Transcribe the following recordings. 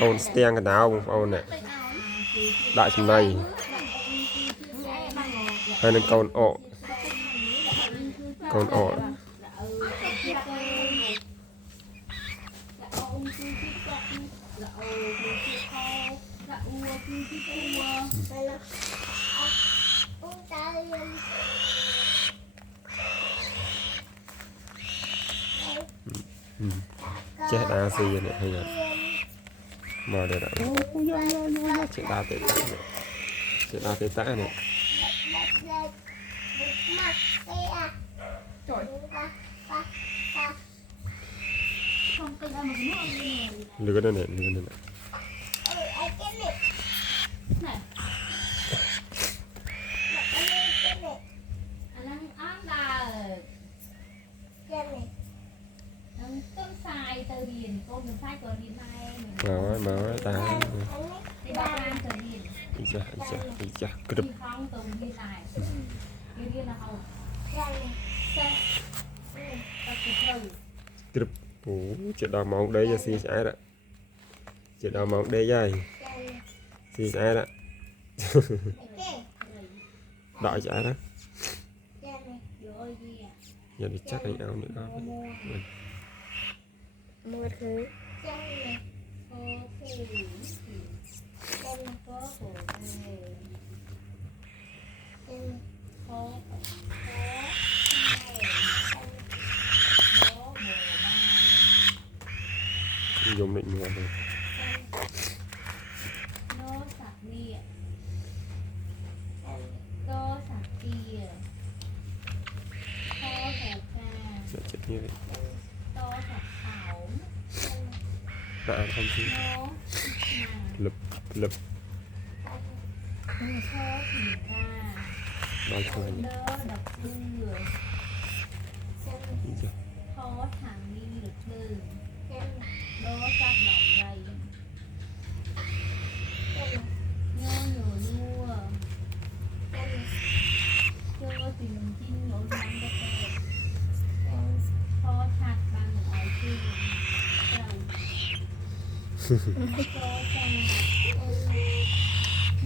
con steng cái nào ông này đại chừng này hay là con ọ chết đá gì này hay là mà để đã chết đá tệ tạ này chết đá tệ tạ này lừa đây này mà ta dạ cực cực chuyện đào mỏng đây cho xì trái đó chuyện đào mỏng đây dây xì trái đó đợi trái đó giờ đi chắc anh áo nữa mua thứ dùng định mua thôi sẽ chết như vậy đã không chứ lập bao thôi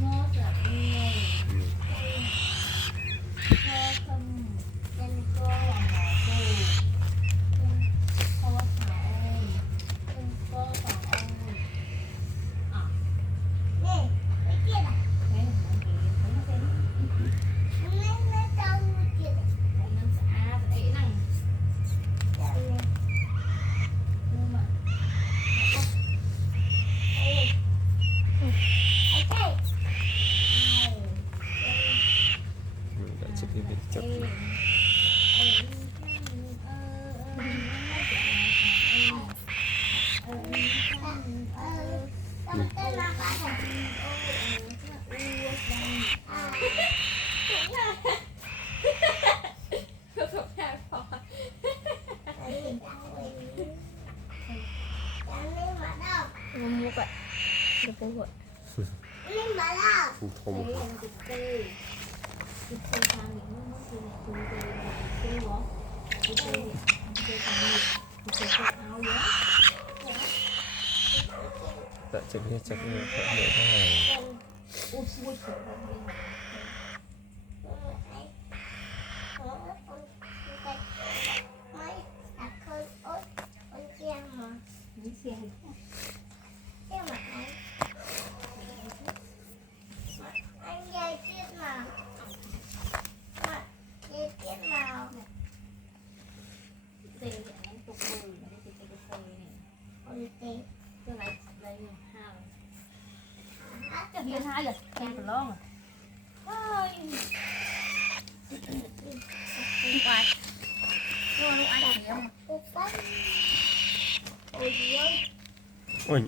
mua vậy được cơ hội không đã chắc hết chắc Hiên hai rồi, em còn lo rồi. Đi qua. Luôn ăn gì không? ôi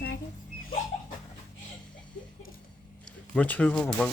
Sai chứ. mới chưa không vâng